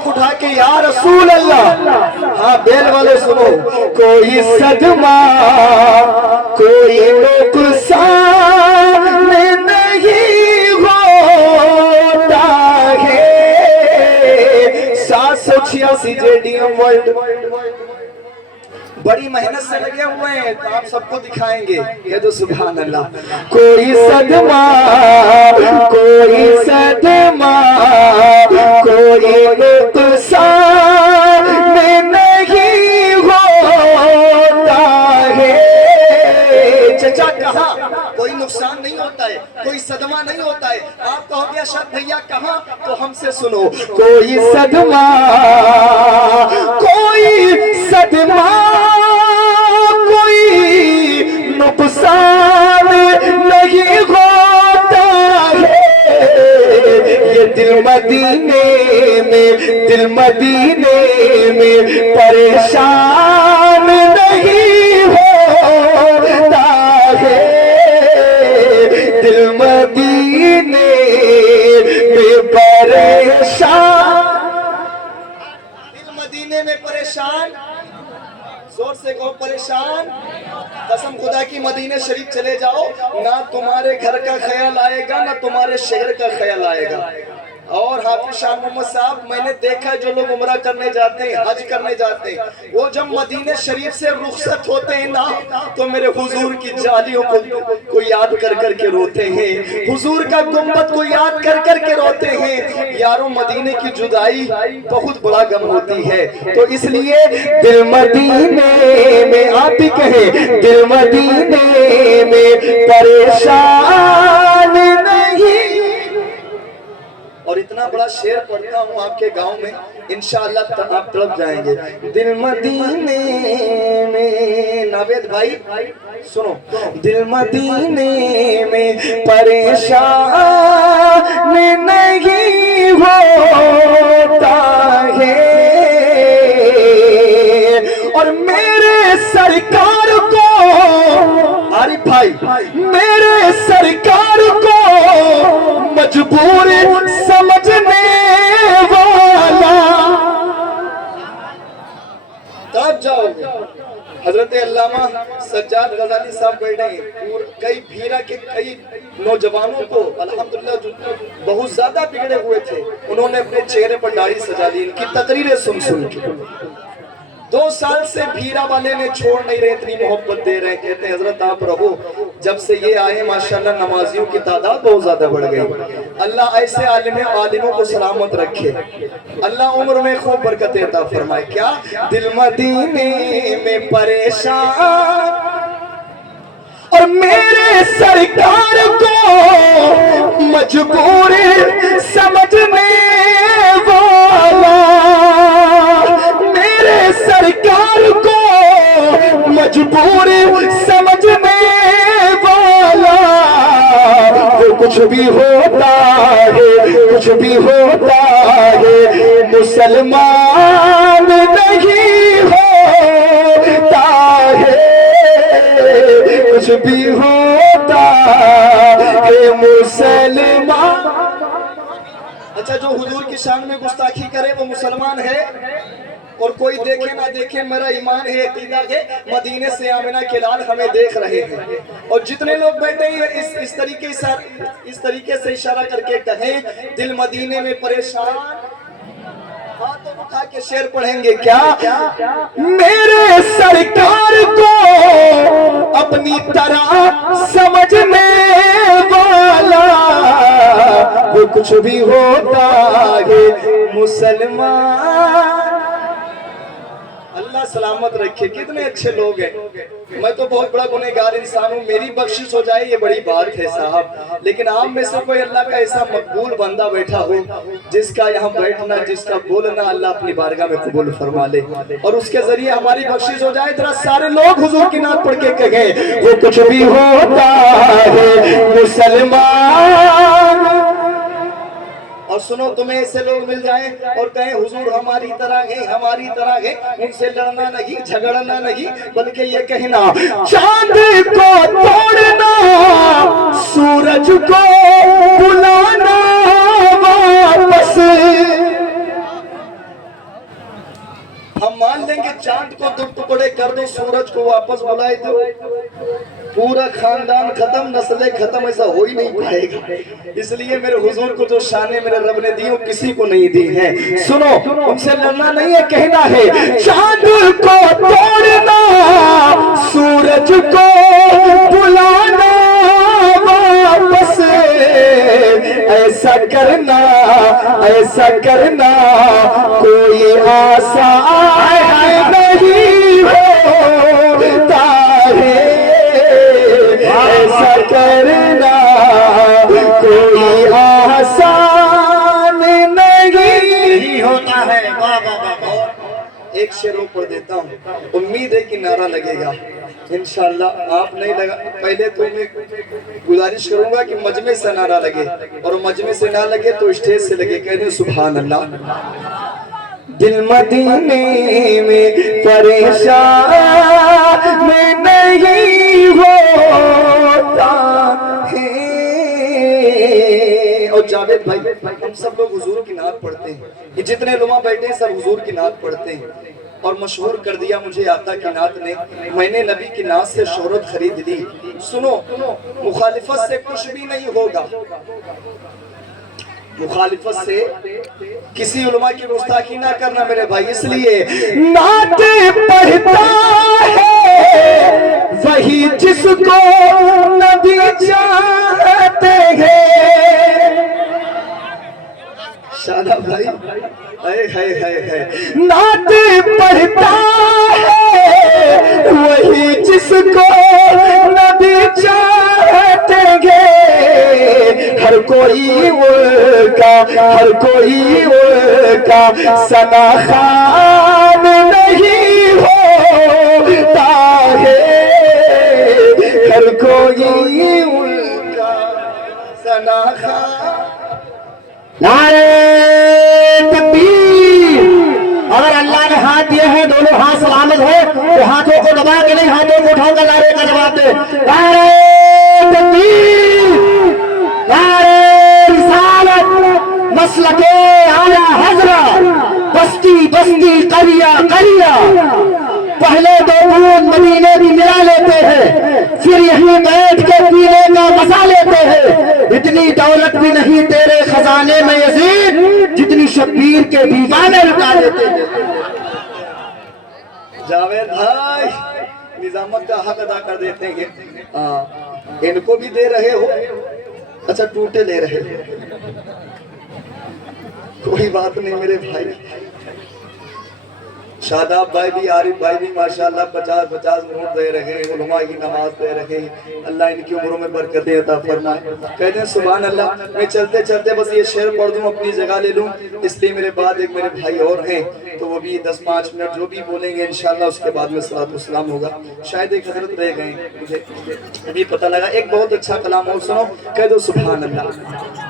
हाथों को उठा के या रसूल अल्लाह। हाँ बेल वाले सुनो, कोई सदमा कोई नुकसान नहीं होता है। 786 JDM वर्ल्ड बड़ी मेहनत से लगे हुए हैं, तो आप सबको दिखाएंगे। ये तो सुभान अल्लाह। कोई सदमा कोई सदमा कोई नुकसान नहीं होता है। चचा कहा कोई नुकसान नहीं होता है, कोई सदमा नहीं होता है। आप कहोगे अशद भैया कहाँ, तो हमसे सुनो। कोई सदमा कोई सदमा नुकसान नहीं होता है। ये दिल मदीने में परेशान नहीं होता है। दिल मदीने में परेशान, जोर से कहो परेशान। कसम खुदा की मदीने शरीफ चले जाओ, ना तुम्हारे घर का ख्याल आएगा ना तुम्हारे शहर का ख्याल आएगा। और हाफिज शाह मोहम्मद साहब, मैंने देखा जो लोग उम्रा करने जाते हैं, हज करने जाते हैं, वो जब मदीने शरीफ से रुखसत होते हैं ना, तो मेरे हुजूर की जालियों को याद कर कर के रोते हैं, हुजूर का गुंबद को याद कर कर के रोते हैं। यारों मदीने की जुदाई बहुत बड़ा गम होती है। तो इसलिए दिल मदीने में, आप ही कहे दिल मदीने में परेशान नहीं। और इतना बड़ा शेर पढ़ता हूँ आपके गांव में, इंशाअल्लाह आप तड़प जाएंगे। दिल मदीने में, नावेद भाई सुनो, दिल मदीने में परेशान नहीं होता है। और मेरे सरकार को, आरिफ भाई, मेरे सरकार को मजबूर समझने वाला, तब जाओगे। हजरत अल्लामा सज्जाद गजाली साहब बैठे हैं, कई भीरा के कई नौजवानों को अल्हम्दुलिल्लाह जो बहुत ज्यादा बिगड़े हुए थे, उन्होंने अपने चेहरे पर दाढ़ी सजा ली। इनकी तकरीरें सुन सुन के 2 साल से भीरा वाले ने छोड़ नहीं रहे, इतनी मोहब्बत दे रहे हैं। कहते हैं हजरत आप रहो, जब से ये आए माशाल्लाह नमाजियों की तादाद बहुत ज्यादा बढ़ गई। अल्लाह ऐसे आलिमों को सलामत रखे, अल्लाह उम्र में खूब बरकत अता फरमाए। क्या दिल मदीने में परेशान, और मेरे सरकार को मजबूर समझने वाला, मेरे सरकार को मजबूर समझने वाला, वो कुछ भी होता है, कुछ भी होता है, मुसलमान नहीं होता है। कुछ भी होता है मुसलमान। अच्छा, जो हुजूर की शान में गुस्ताखी करे वो मुसलमान है, और कोई देखे ना देखे, मेरा ईमान है, अकीदा है, मदीने से आमिना के लाल हमें देख रहे हैं। और जितने लोग बैठे हैं इस तरीके से इशारा करके कहें दिल मदीने में परेशान, हाथों उठा के शेर पढ़ेंगे। क्या मेरे सरकार को अपनी तरह समझने वाला, वो कुछ भी होता है मुसलमान। अल्लाह सलामत रखे। कितने अच्छे लोग हैं। मैं तो बहुत बड़ा गुनहगार इंसान हूँ, मेरी बख्शिश हो जाए ये बड़ी बात है साहब। लेकिन आप में से कोई अल्लाह का ऐसा मकबूल बंदा बैठा हो जिसका यहाँ बैठना, जिसका बोलना अल्लाह अपनी बारगाह में कबूल फरमा ले, और उसके जरिए हमारी बख्शिश हो जाए। जरा सारे लोग हुजूर की नात पढ़ के कहें वो कुछ भी होता है मुसलमान। और सुनो, तुम्हें ऐसे लोग मिल जाएं और कहें हुजूर हमारी तरह है, हमारी तरह है, उनसे लड़ना नहीं, झगड़ना नहीं, बल्कि ये कहना चांद को तोड़ना, सूरज को बुलाना वापस। ہم مان لیں گے چاند کو دو ٹکڑے کر دو سورج کو واپس بلائے دو پورا خاندان ختم نسلیں ختم ایسا ہو ہی نہیں پائے گا اس لیے میرے حضور کو جو شانیں میرے رب نے دی وہ کسی کو نہیں دی ہیں سنو ان سے لڑنا نہیں ہے کہنا ہے چاند کو توڑنا سورج کو بلانا واپس ایسا کرنا کوئی آسان نہیں ہوتا ہے ایسا کرنا کوئی آسان نہیں ہوتا ہے ایک شعر اوپر دیتا ہوں امید ہے کہ نعرہ لگے گا انشاءاللہ آپ نہیں لگا پہلے تو میں گزارش کروں گا کہ مجمع سے نعرہ لگے اور مجمع سے نہ لگے تو اسٹیج سے لگے کہنے سبحان اللہ دل مدینے میں پریشان میں نہیں ہوتا ہے اور جاوید بھائی ہم سب لوگ حضور کی نعت پڑھتے ہیں یہ جتنے علماء بیٹھے ہیں سب حضور کی نعت پڑھتے ہیں اور مشہور کر دیا مجھے آقا کی نعت نے میں نے نبی کی نعت سے شہرت خرید لی سنو مخالفت سے کچھ بھی نہیں ہوگا مخالفت سے کسی علماء کی گستاخی نہ کرنا میرے بھائی اس لیے نعت پڑھتا ہے وہی جس کو نبی چاہتے ہیں شاداب بھائی نعت پڑھتا ہے وہی جس کو نبی چاہتے ہیں ہر کوئی ان کا ثنا خوان نہیں ہوتا ہے ہر کوئی ان کا ثنا خوان نعرہ تکبیر اگر اللہ نے ہاتھ دیے ہیں دونوں ہاتھ سلامت ہے تو ہاتھوں کو دبا کے نہیں ہاتھوں کو اٹھا کر نعرے کا جواب دے نعرہ تکبیر نعرہ رسالت مسلک اعلی حضرت بستی بستی قریہ پہلے دو بوند مدینے کی ملا لیتے ہیں پھر یہیں بیٹھ کے پینے کا مزہ لیتے ہیں اتنی دولت بھی نہیں تیرے خزانے میں یزید جتنی شبیر کے دیوانے لٹا دیتے ہیں جاوید بھائی نظامت کا حق ادا کر دیتے ہیں ان کو بھی دے رہے ہو اچھا ٹوٹے لے رہے کوئی بات نہیں میرے بھائی شاداب بھائی بھی عارف بھائی بھی ماشاءاللہ 50 منٹ دے رہے ہیں علماء کی نماز دے رہے ہیں اللہ ان کی عمروں میں برکتیں عطا فرمائے کہتے ہیں سبحان اللہ میں چلتے چلتے بس یہ شعر پڑھ دوں اپنی جگہ لے لوں اس لیے میرے بعد ایک میرے بھائی اور ہیں تو وہ بھی 10-5 منٹ جو بھی بولیں گے انشاءاللہ اس کے بعد میں صلاۃ والسلام ہوگا شاید ایک حضرت رہ گئے مجھے ابھی پتہ لگا ایک بہت اچھا کلام اور سنو کہہ دو سبحان اللہ